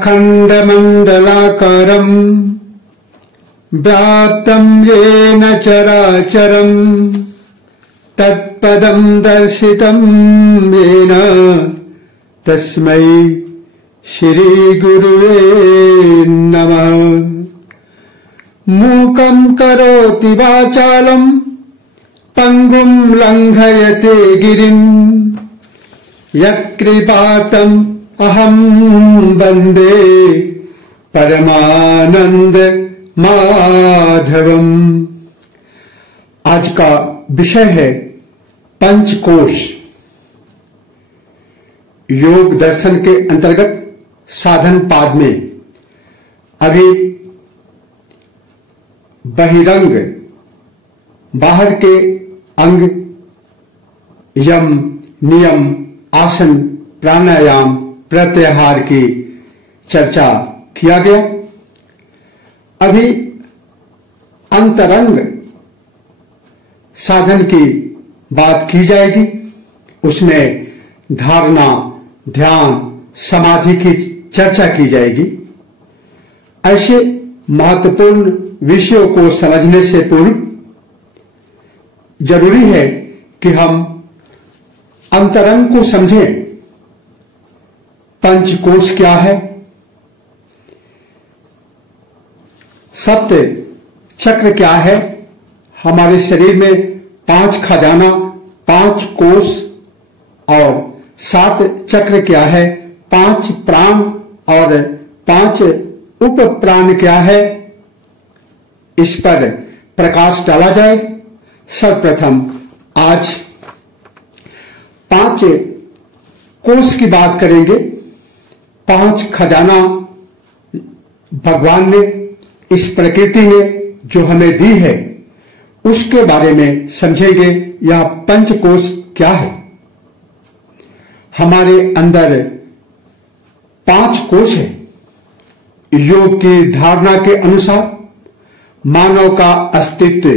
अखण्डमण्डलाकारम् व्याप्तं येन चराचरम् तत्पदं दर्शितं येन तस्मै श्रीगुरुवे नमः। मूकं करोति वाचालं पंगुं लंघयते गिरिं यत्कृपातम् अहं वन्दे परमानंद माधवम्। आज का विषय है पंचकोश। योग दर्शन के अंतर्गत साधन पाद में अभी बहिरंग बाहर के अंग यम नियम आसन प्राणायाम प्रत्याहार की चर्चा किया गया। अभी अंतरंग साधन की बात की जाएगी। उसमें धारणा ध्यान समाधि की चर्चा की जाएगी। ऐसे महत्वपूर्ण विषयों को समझने से पूर्व जरूरी है कि हम अंतरंग को समझें। पंचकोश क्या है? सप्त चक्र क्या है? हमारे शरीर में 5 खजाना 5 कोश और 7 चक्र क्या है? 5 प्राण और 5 उप प्राण क्या है? इस पर प्रकाश डाला जाएगा। सर्वप्रथम आज 5 कोश की बात करेंगे। 5 खजाना भगवान ने इस प्रकृति ने जो हमें दी है उसके बारे में समझेंगे। यह पंचकोश क्या है? हमारे अंदर 5 कोश है। योग की धारणा के अनुसार मानव का अस्तित्व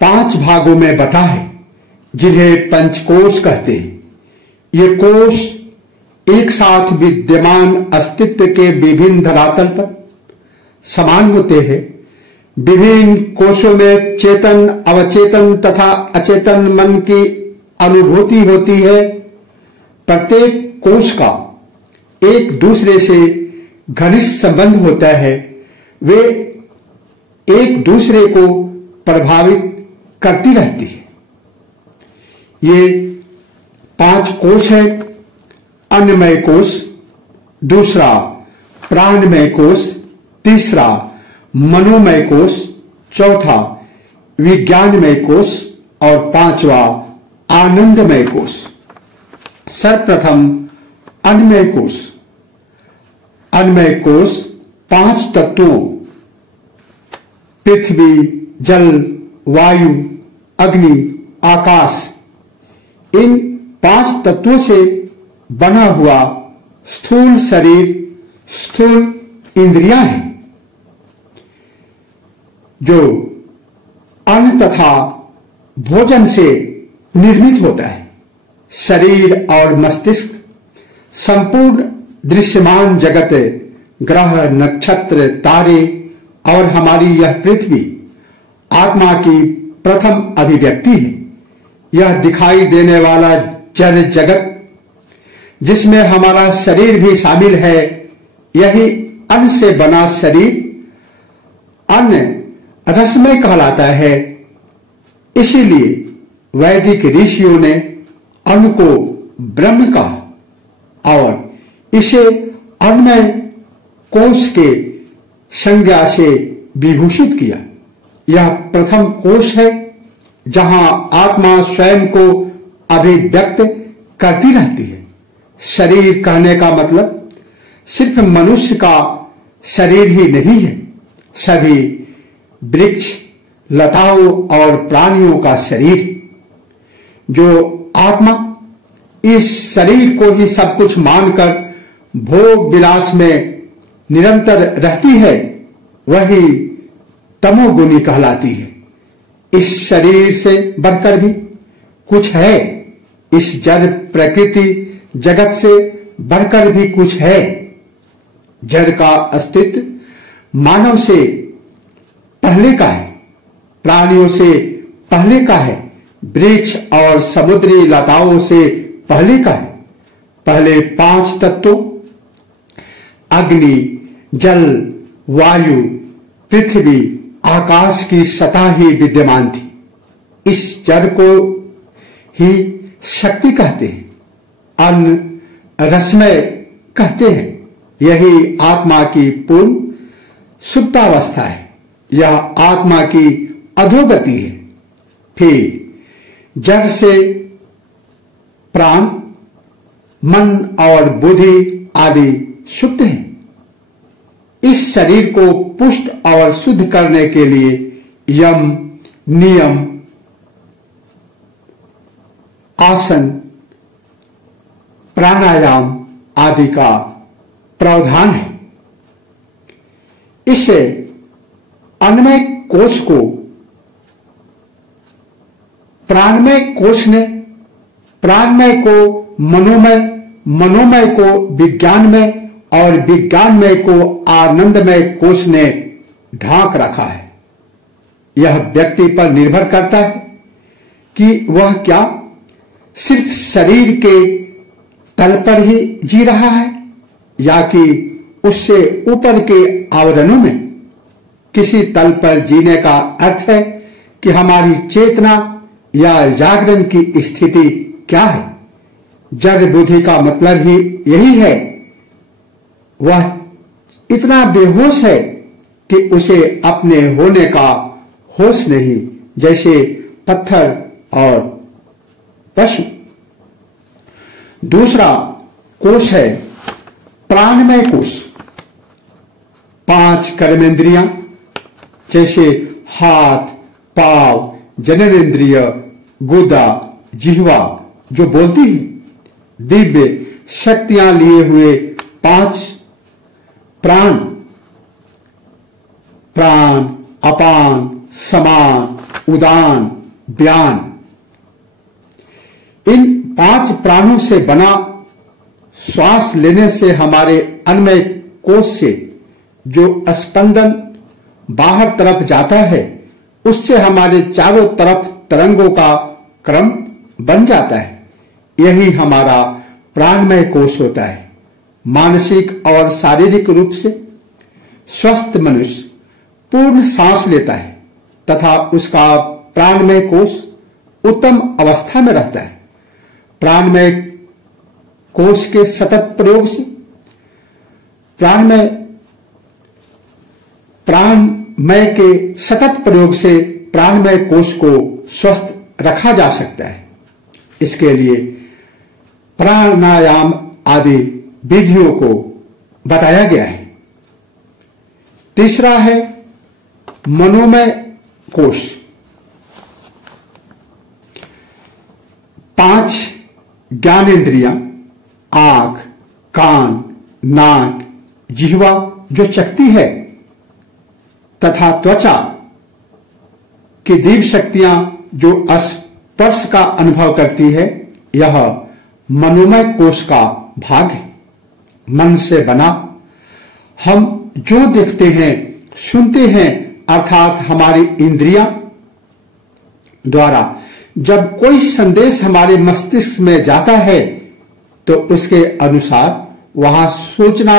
5 भागों में बटा है जिन्हें पंचकोश कहते हैं। ये कोश एक साथ विद्यमान अस्तित्व के विभिन्न धरातल पर समान होते हैं। विभिन्न कोशों में चेतन अवचेतन तथा अचेतन मन की अनुभूति होती है। प्रत्येक कोश का एक दूसरे से घनिष्ठ संबंध होता है। वे एक दूसरे को प्रभावित करती रहती है। ये 5 कोश है। अन्नमय कोश, दूसरा प्राणमय कोश, तीसरा मनोमय कोश, चौथा विज्ञानमय कोश और 5वां आनंदमय कोश। सर्वप्रथम अन्नमय कोश। अन्नमय कोश 5 तत्वों पृथ्वी जल वायु अग्नि आकाश इन 5 तत्वों से बना हुआ स्थूल शरीर स्थूल इंद्रियां हैं जो अन्न तथा भोजन से निर्मित होता है। शरीर और मस्तिष्क संपूर्ण दृश्यमान जगत ग्रह नक्षत्र तारे और हमारी यह पृथ्वी आत्मा की प्रथम अभिव्यक्ति है। यह दिखाई देने वाला जड़ जगत जिसमें हमारा शरीर भी शामिल है, यही अन्न से बना शरीर अन्न रसमय कहलाता है। इसीलिए वैदिक ऋषियों ने अन्न को ब्रह्म कहा और इसे अन्नमय कोश के संज्ञा से विभूषित किया। यह प्रथम कोश है जहां आत्मा स्वयं को अभिव्यक्त करती रहती है। शरीर कहने का मतलब सिर्फ मनुष्य का शरीर ही नहीं है, सभी वृक्ष लताओं और प्राणियों का शरीर। जो आत्मा इस शरीर को ही सब कुछ मानकर भोग विलास में निरंतर रहती है, वही तमोगुनी कहलाती है। इस शरीर से बढ़कर भी कुछ है, इस जड़ प्रकृति जगत से बढ़कर भी कुछ है। जड़ का अस्तित्व मानव से पहले का है, प्राणियों से पहले का है, वृक्ष और समुद्री लताओं से पहले का है। पहले 5 तत्वों अग्नि, जल, वायु, पृथ्वी, आकाश की सतह ही विद्यमान थी। इस जड़ को ही शक्ति कहते हैं, अन्न रसमय कहते हैं। यही आत्मा की पूर्ण सुप्तावस्था है, यह आत्मा की अधोगति है। फिर जड़ से प्राण, मन और बुद्धि आदि सुप्त है। इस शरीर को पुष्ट और शुद्ध करने के लिए यम, नियम, आसन, प्राणायाम आदि का प्रावधान है। इससे अन्नमय कोश को प्राणमय कोश ने, प्राणमय को मनोमय, मनोमय को विज्ञानमय और विज्ञानमय को आनंदमय कोश ने ढांक रखा है। यह व्यक्ति पर निर्भर करता है कि वह क्या सिर्फ शरीर के तल पर ही जी रहा है या कि उससे ऊपर के आवरणों में। किसी तल पर जीने का अर्थ है कि हमारी चेतना या जागरण की स्थिति क्या है। जड़ बुद्धि का मतलब ही यही है, वह इतना बेहोश है कि उसे अपने होने का होश नहीं, जैसे पत्थर और पशु। दूसरा कोश है प्राणमय कोश। 5 कर्मेंद्रियां जैसे हाथ, पांव, जननेंद्रिय, गुदा, जिह्वा जो बोलती है, दिव्य शक्तियां लिए हुए 5 प्राण, प्राण, अपान, समान, उदान, व्यान। इन 5 प्राणों से बना श्वास लेने से हमारे अन्नमय कोश से जो स्पंदन बाहर तरफ जाता है, उससे हमारे चारों तरफ तरंगों का क्रम बन जाता है। यही हमारा प्राणमय कोश होता है। मानसिक और शारीरिक रूप से स्वस्थ मनुष्य पूर्ण सांस लेता है तथा उसका प्राणमय कोश उत्तम अवस्था में रहता है। प्राणमय कोश के सतत प्रयोग से प्राणमय के सतत प्रयोग से प्राणमय कोश को स्वस्थ रखा जा सकता है। इसके लिए प्राणायाम आदि विधियों को बताया गया है। तीसरा है मनोमय कोश। 5 ज्ञानेंद्रियां आंख, कान, नाक, जिह्वा जो चखती है तथा त्वचा की दिव्य शक्तियां जो स्पर्श का अनुभव करती है, यह मनोमय कोश का भाग है। मन से बना हम जो देखते हैं, सुनते हैं, अर्थात हमारी इंद्रियां द्वारा जब कोई संदेश हमारे मस्तिष्क में जाता है तो उसके अनुसार वहां सूचना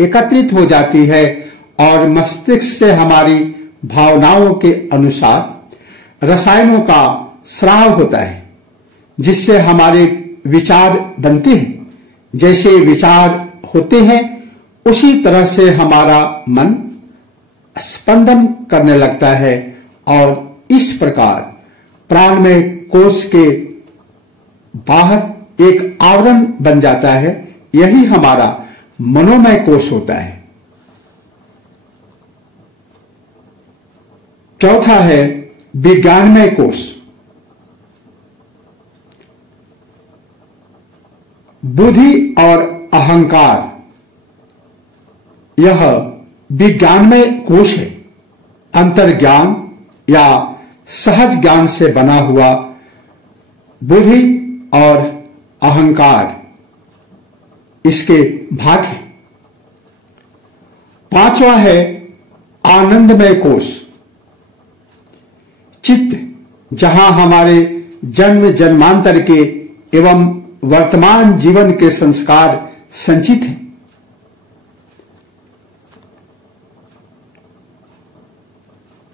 एकत्रित हो जाती है और मस्तिष्क से हमारी भावनाओं के अनुसार रसायनों का स्राव होता है, जिससे हमारे विचार बनते हैं। जैसे विचार होते हैं उसी तरह से हमारा मन स्पंदन करने लगता है और इस प्रकार प्राणमय कोश के बाहर एक आवरण बन जाता है। यही हमारा मनोमय कोश होता है। चौथा है विज्ञानमय कोश। बुद्धि और अहंकार यह विज्ञानमय कोश है। अंतर्ज्ञान या सहज ज्ञान से बना हुआ बुद्धि और अहंकार इसके भाग है। 5वां है आनंदमय कोश। चित्त जहां हमारे जन्म जन्मांतर के एवं वर्तमान जीवन के संस्कार संचित हैं।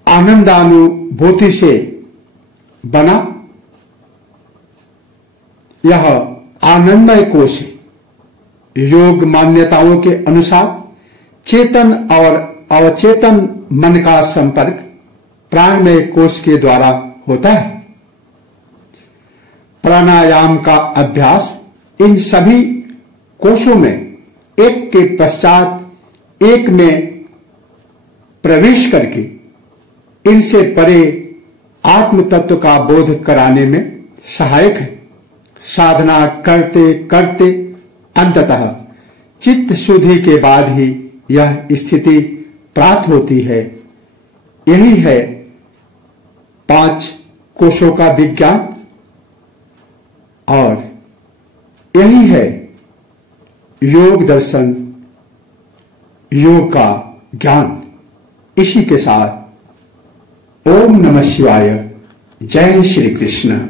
आनंदानुभूति से बना यह आनंदमय कोश है। योग मान्यताओं के अनुसार चेतन और अवचेतन मन का संपर्क प्राणमय कोश के द्वारा होता है। प्राणायाम का अभ्यास इन सभी कोशों में एक के पश्चात एक में प्रवेश करके इनसे परे आत्म तत्व का बोध कराने में सहायक है। साधना करते करते अंततः चित्त शुद्धि के बाद ही यह स्थिति प्राप्त होती है। यही है 5 कोशों का विज्ञान और यही है योग दर्शन, योग का ज्ञान। इसी के साथ ओम नमः शिवाय। जय श्री कृष्ण।